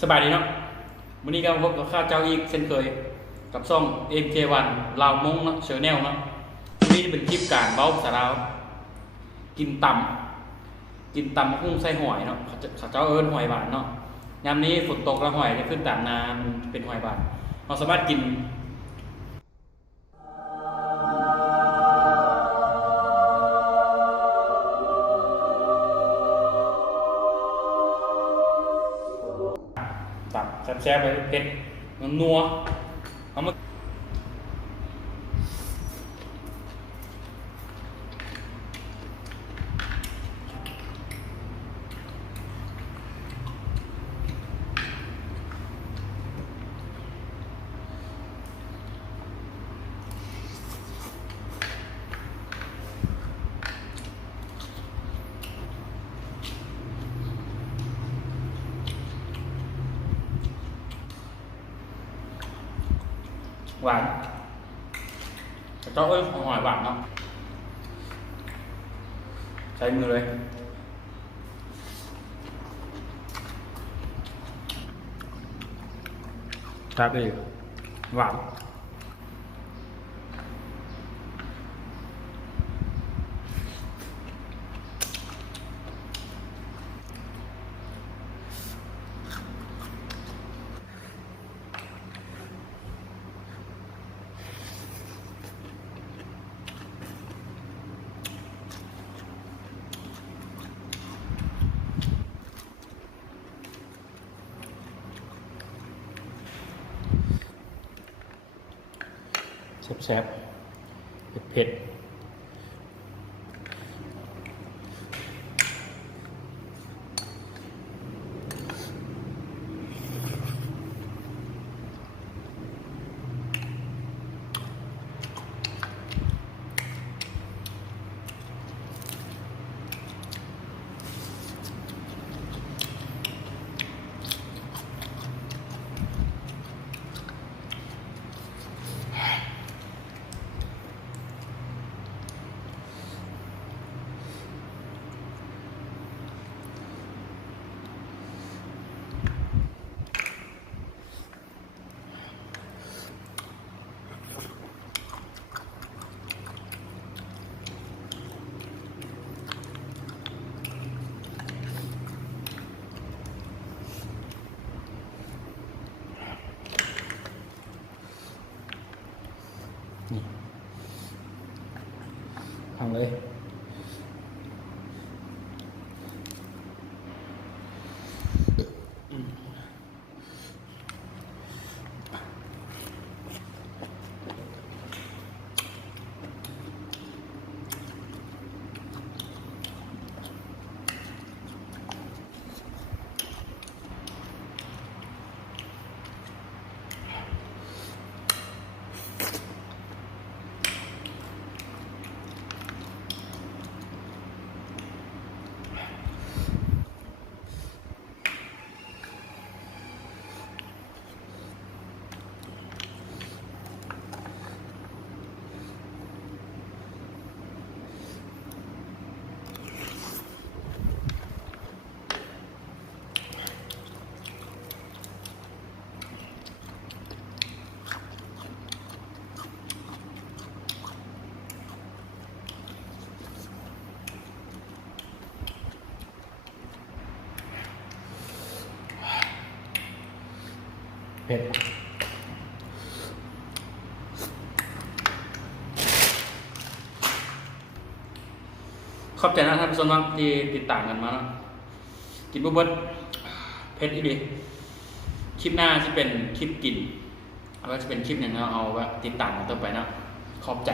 สบายดีเนาะวันนี้ก็พบกับข้าวเจ้าอีกเช่นเคยกับซ่อง MK1 ลาวมงเนาะเชอร์แนลเนาะวันนี้เป็นคลิปการเบ้าสาลาวกินตำกุ้งไส้หอยเนาะเขาเจ้าเอิ้นหอยบานเนาะยามนี้ฝนตกแล้วหอยจะขึ้นตามนามันเป็นหอยบานเราสามารถกินตับแซ่บๆไปเผ็ดนัวเอามาหวานเจ้าเอ้ยหอยหวานเนาะใช้มือเลยครับเลยหวานแซ่บๆเผ็ดนี่ทำเลยเผ็ดขอบใจนะท่านผู้ชมที่ติดตามกันมาเนาะกินเบิ้ลเผ็ดอีกดิคลิปหน้าจะเป็นคลิปกินแล้วก็จะเป็นคลิปอย่างเราเอาไว้ติดตามกันต่อไปนะขอบใจ